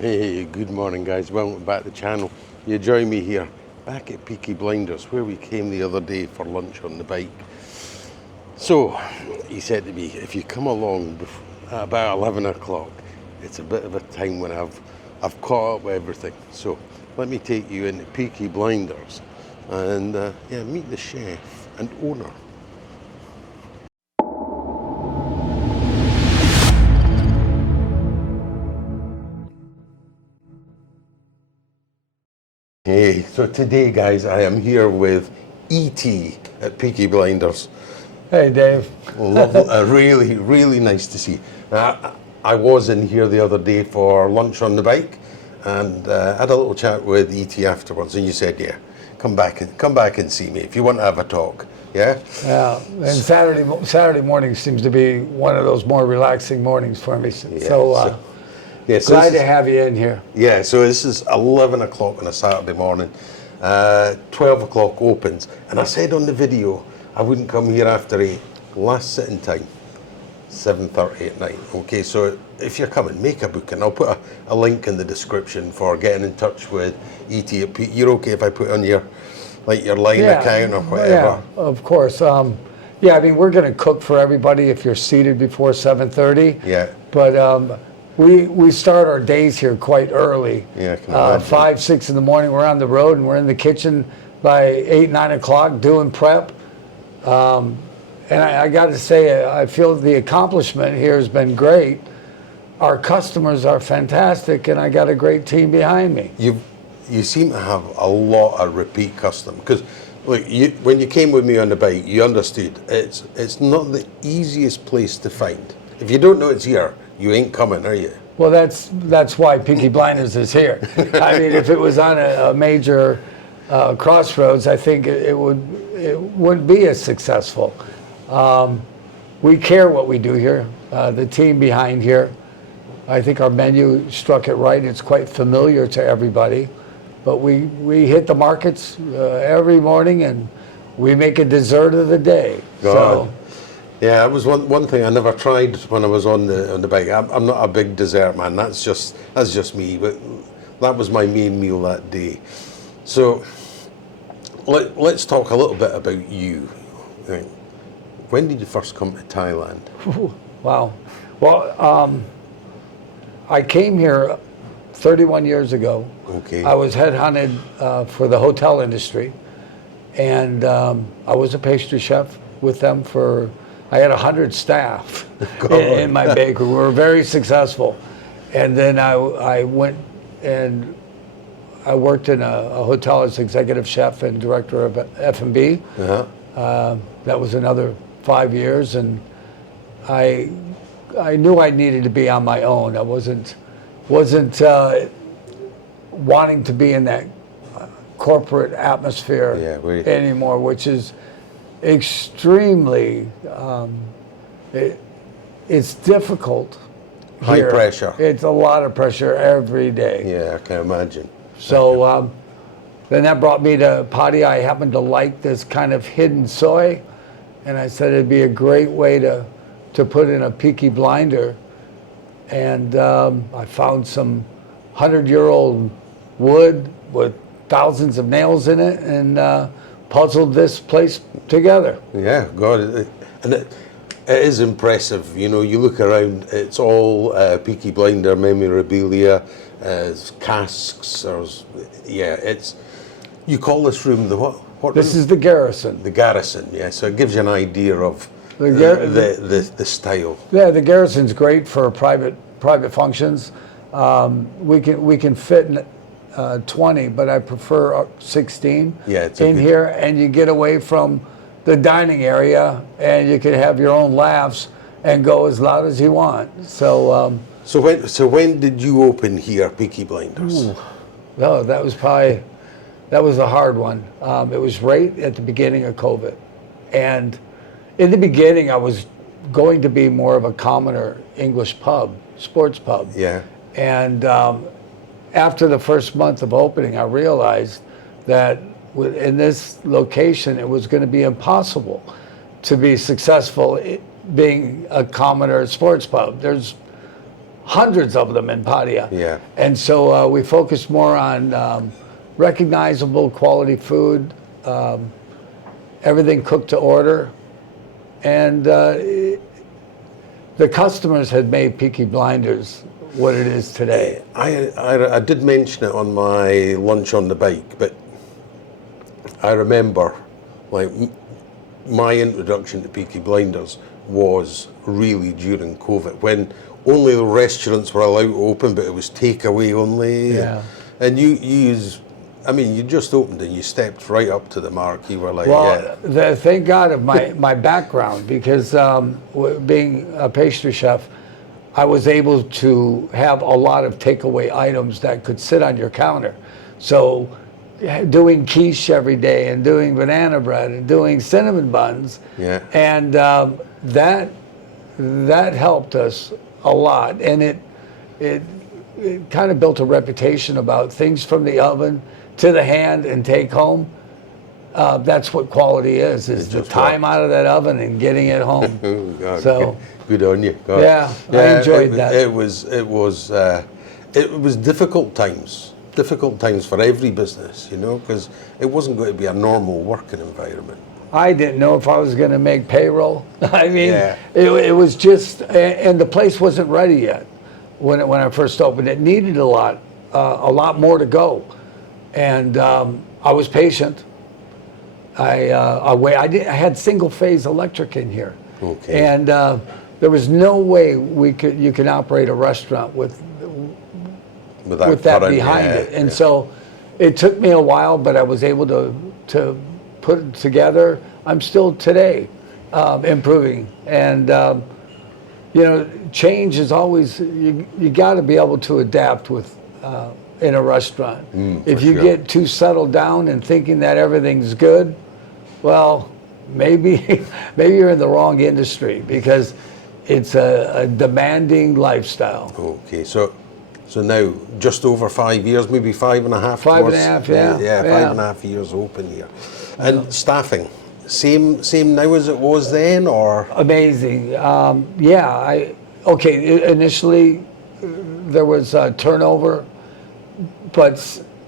Hey, good morning guys, welcome back to the channel. You join me here, back at Peaky Blinders, where we came the other day for lunch on the bike. So, he said to me, if you come along at about 11 o'clock, it's a bit of a time when I've caught up with everything. So, let me take you into Peaky Blinders and meet the chef and owner. Hey, so today guys, I am here with E.T. at Peaky Blinders. Hey, Dave. Really, really nice to see. I was in here the other day for lunch on the bike, and had a little chat with E.T. afterwards. And you said, "Yeah, come back and see me if you want to have a talk." Yeah. Yeah, and Saturday morning seems to be one of those more relaxing mornings for me. Glad to have you in here. Yeah. So this is 11 o'clock on a Saturday morning. 12 o'clock opens, and I said on the video I wouldn't come here after 8. Last sitting time, 7:30 at night. Okay, so if you're coming, make a booking. I'll put a link in the description for getting in touch with E.T. at Peaky. You're okay if I put on your line account or whatever? Yeah, of course. I mean, we're going to cook for everybody if you're seated before 7:30. Yeah. But we start our days here quite early. Yeah, I can imagine. 5, 6 in the morning, we're on the road, and we're in the kitchen by 8, 9 o'clock doing prep. And I got to say, I feel the accomplishment here has been great. Our customers are fantastic, and I got a great team behind me. You seem to have a lot of repeat custom, because look, when you came with me on the bike, you understood it's not the easiest place to find. If you don't know it's here, you ain't coming, are you? Well, that's why Peaky Blinders is here. I mean, if it was on a major crossroads, I think it wouldn't be as successful. We care what we do here. The team behind here, I think our menu struck it right. It's quite familiar to everybody, but we hit the markets every morning, and we make a dessert of the day. God. Yeah, it was one thing I never tried when I was on the bike. I'm not a big dessert man. That's just me. But that was my main meal that day. So let's talk a little bit about you. When did you first come to Thailand? Wow. Well, I came here 31 years ago. Okay. I was headhunted for the hotel industry, and I was a pastry chef with them I had 100 staff in my bakery. We were very successful. And then I went and I worked in a hotel as executive chef and director of F&B. Uh-huh. That was another 5 years, and I knew I needed to be on my own. I wasn't wanting to be in that corporate atmosphere anymore, which is extremely it's difficult. High pressure. It's a lot of pressure every day. Yeah, I can imagine. So then that brought me to Pattaya. I happened to like this kind of hidden soy, and I said it'd be a great way to put in a Peaky Blinder. And I found some 100-year-old wood with thousands of nails in it, and puzzled this place together. Yeah, God, and it is impressive. You know, you look around, it's all Peaky Blinder memorabilia, casks. You call this room the what? This room? is the Garrison. The Garrison, yeah. So it gives you an idea of the style. Yeah, the Garrison's great for private functions. We can fit 20, but I prefer 16 here, and you get away from the dining area, and you can have your own laughs and go as loud as you want. So when did you open here, Peaky Blinders? No, that was a hard one. It was right at the beginning of COVID, and in the beginning I was going to be more of a commoner English pub, sports pub. Yeah. And after the first month of opening, I realized that in this location, it was going to be impossible to be successful being a commoner sports pub. There's hundreds of them in Pattaya. Yeah. And so we focused more on recognizable quality food, everything cooked to order, and the customers had made Peaky Blinders what it is today. I did mention it on my lunch on the bike, but I remember, like, my introduction to Peaky Blinders was really during COVID, when only the restaurants were allowed to open, but it was takeaway only. Yeah. And you just opened and you stepped right up to the mark. You were like, Well, thank God of my background, because being a pastry chef, I was able to have a lot of takeaway items that could sit on your counter. So doing quiche every day and doing banana bread and doing cinnamon buns. Yeah. And that helped us a lot. And it kind of built a reputation about things from the oven to the hand and take home. That's what quality is the time out of that oven and getting it home. Oh, God, so good on you. God. Yeah, I enjoyed that. It was difficult times for every business, because it wasn't going to be a normal working environment. I didn't know if I was going to make payroll. I mean, Yeah. it was just, and the place wasn't ready yet when I first opened. It needed a lot more to go, and I was patient. I had single phase electric in here, Okay. and there was no way you can operate a restaurant with that current, behind it. And so it took me a while, but I was able to put it together. I'm still today improving. And, change is always, you got to be able to adapt with in a restaurant. If you get too settled down and thinking that everything's good, well, maybe you're in the wrong industry, because it's a demanding lifestyle. Okay, so now just over 5 years, maybe 5.5. 5.5, yeah. Yeah, 5.5 years open here. And staffing, same now as it was then, or? Amazing. Initially there was turnover, but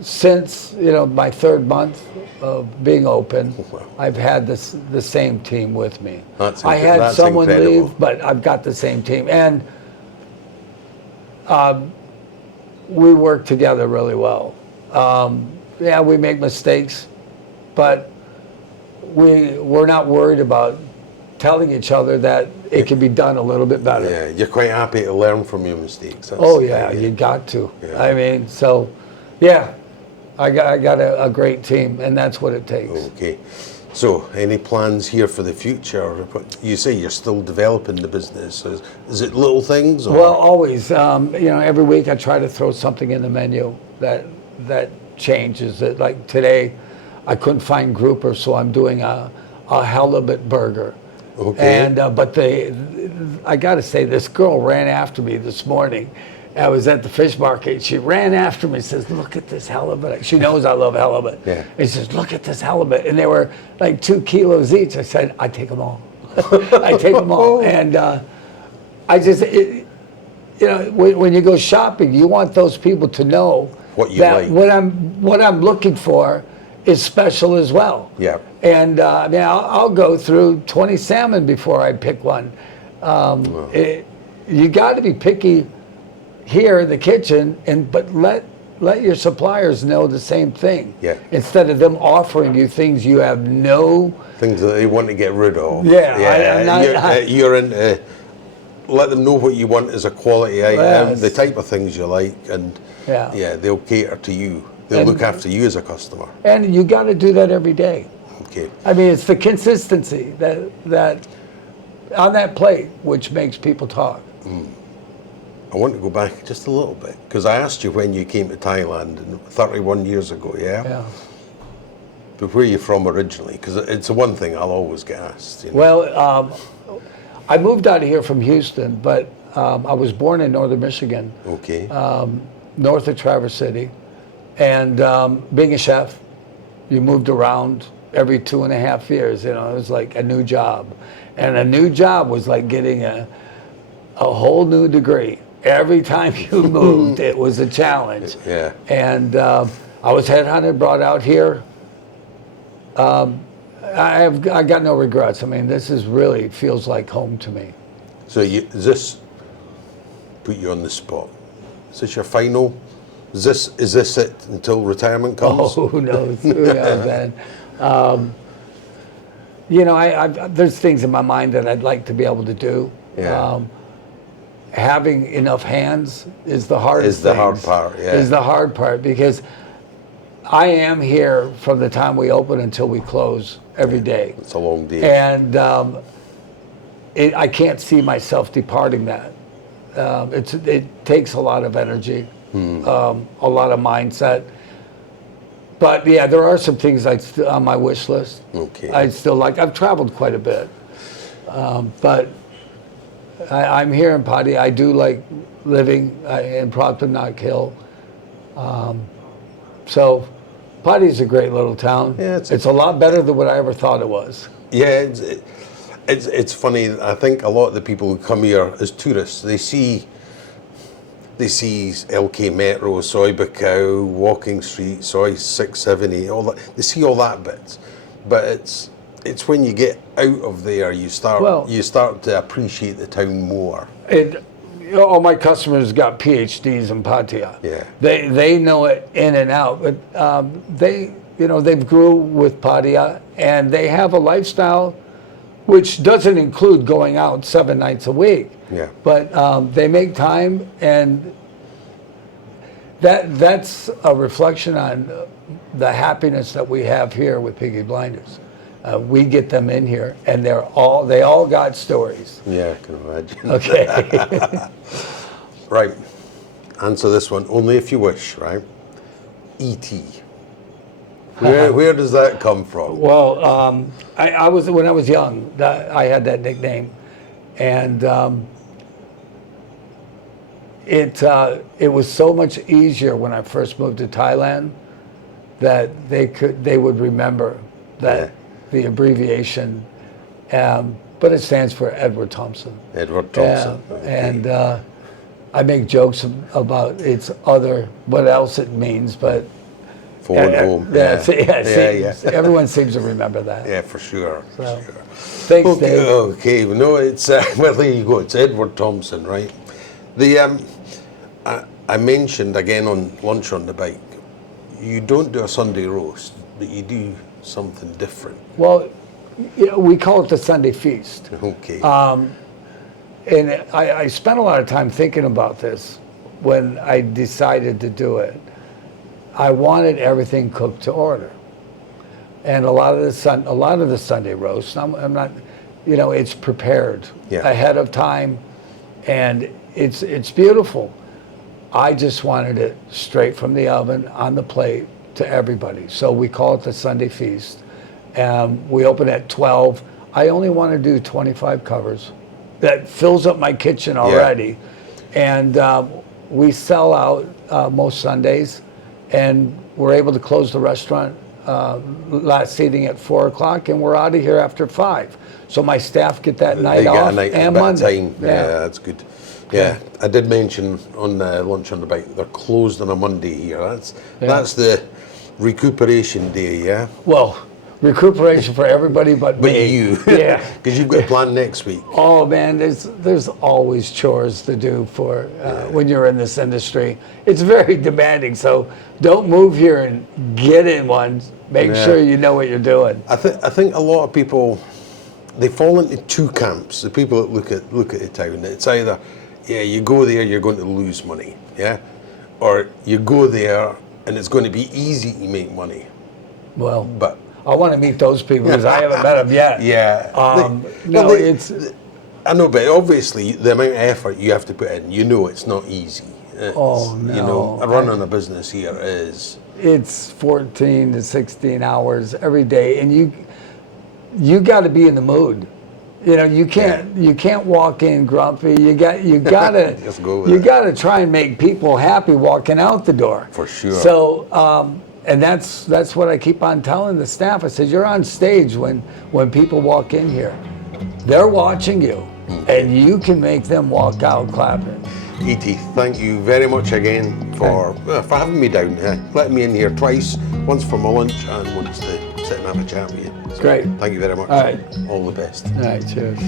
since my third month of being open, I've had the same team with me. I had someone leave, but I've got the same team, and we work together really well. We make mistakes, but we're not worried about telling each other that it can be done a little bit better. Yeah, you're quite happy to learn from your mistakes. You got to. Yeah. I mean, I got a great team, and that's what it takes. Okay. So, any plans here for the future? You say you're still developing the business. Is it little things? Or? Well, always. Every week I try to throw something in the menu that changes it. Like today, I couldn't find grouper, so I'm doing a halibut burger. Okay. And I got to say, this girl ran after me this morning. I was at the fish market. She ran after me, says, "Look at this halibut." She knows I love halibut. Yeah. And she says, "Look at this halibut." And they were like 2 kilos each. I said, "I take them all." I take them all. And when you go shopping, you want those people to know what you that like. what I'm looking for is special as well. Yeah. And I'll go through 20 salmon before I pick one. You got to be picky here in the kitchen, but let your suppliers know the same thing. Yeah. Instead of them offering you things you have no things that they want to get rid of. Yeah. You're into let them know what you want as a quality item, Yes. the type of things you like, and they'll cater to you. They'll look after you as a customer. And you got to do that every day. Okay. I mean, it's the consistency that on that plate which makes people talk. I want to go back just a little bit, because I asked you when you came to Thailand 31 years ago, Yeah. But where are you from originally? Because it's the one thing I'll always get asked. Well, I moved out of here from Houston, but I was born in northern Michigan, Okay. north of Traverse City. And being a chef, you moved around every 2.5 years. It was like a new job. And a new job was like getting a whole new degree. every time you moved, it was a challenge. Yeah. And I was headhunted, brought out here. I got no regrets. I mean, this is really feels like home to me. So does this put you on the spot? Is this your final? Is this it until retirement comes? Oh, who knows? Who knows, man? You know, there's things in my mind that I'd like to be able to do. Yeah. Having enough hands is the hardest Is the hard part, yeah. Is the hard part, because I am here from the time we open until we close every day. It's a long day. And I can't see myself departing that. It takes a lot of energy, a lot of mindset. But yeah, there are some things on my wish list. Okay. I'd still like. I've traveled quite a bit, but I'm here in Pattaya. I do like living in Prapannak Hill. So Pattaya's a great little town. Yeah, it's a lot better than what I ever thought it was. Yeah, it's funny. I think a lot of the people who come here as tourists, they see LK Metro, Soi Buakhao, Walking Street, Soi 678, all that. They see all that bits, but it's when you get out of there you start to appreciate the town more. All my customers got PhDs in Pattaya. Yeah. They know it in and out, but they've grew with Pattaya, and they have a lifestyle which doesn't include going out 7 nights a week. Yeah. But they make time, and that's a reflection on the happiness that we have here with Peaky Blinders. We get them in here, and they all got stories. Yeah, I can imagine. Okay. Right. Answer this one only if you wish. Right. E.T. Where does that come from? Well, I was when I was young. I had that nickname, and it was so much easier when I first moved to Thailand that they would remember that the abbreviation, but it stands for Edward Thompson. Edward Thompson. And I make jokes about what else it means, but. Phone home. Everyone seems to remember that. Yeah, for sure. So, thanks, okay, Dave. Okay, no, it's well, there you go. It's Edward Thompson, right? I mentioned again on Lunch on the Bike, you don't do a Sunday roast, but you do something different. Well, we call it the Sunday feast. Okay. And I spent a lot of time thinking about this when I decided to do it. I wanted everything cooked to order, and a lot of the Sunday roasts, I'm not, it's prepared ahead of time, and it's beautiful. I just wanted it straight from the oven on the plate to everybody. So we call it the Sunday feast. We open at 12. I only want to do 25 covers. That fills up my kitchen already, and we sell out most Sundays. And we're able to close the restaurant last seating at 4 o'clock, and we're out of here after 5. So my staff get that night off and Monday. Time. Yeah, that's good. Yeah, I did mention on Lunch on the Bike, they're closed on a Monday here. That's the recuperation day, yeah? Well, recuperation for everybody but me. You. Yeah. Because you've got a plan next week. Oh, man, there's always chores to do for when you're in this industry. It's very demanding, so don't move here and get in one. Make sure you know what you're doing. I think a lot of people, they fall into two camps. The people that look at the town. It's either, you go there, you're going to lose money, or you go there and it's going to be easy to make money. Well, but I want to meet those people because I haven't met them yet. Yeah. I know, but obviously the amount of effort you have to put in, it's not easy. Running a business here is. It's 14 to 16 hours every day, and you got to be in the mood. You can't walk in grumpy. You gotta Just go with you it. gotta try and make people happy walking out the door. For sure. So and that's what I keep on telling the staff. I said, you're on stage when people walk in here. They're watching you, and you can make them walk out clapping. E.T., thank you very much again for having me down, letting me in here twice, once for my lunch and once to sit and have a chat with you. So, Great. thank you very much. All right. All the best. All right, cheers.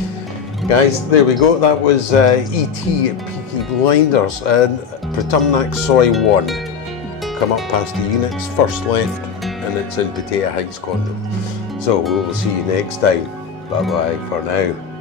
Guys, there we go. That was E.T. at Peaky Blinders and Pattayas Soi 1. Come up past the units, first left, and it's in Pattaya Heights Condo. So we will see you next time. Bye-bye for now.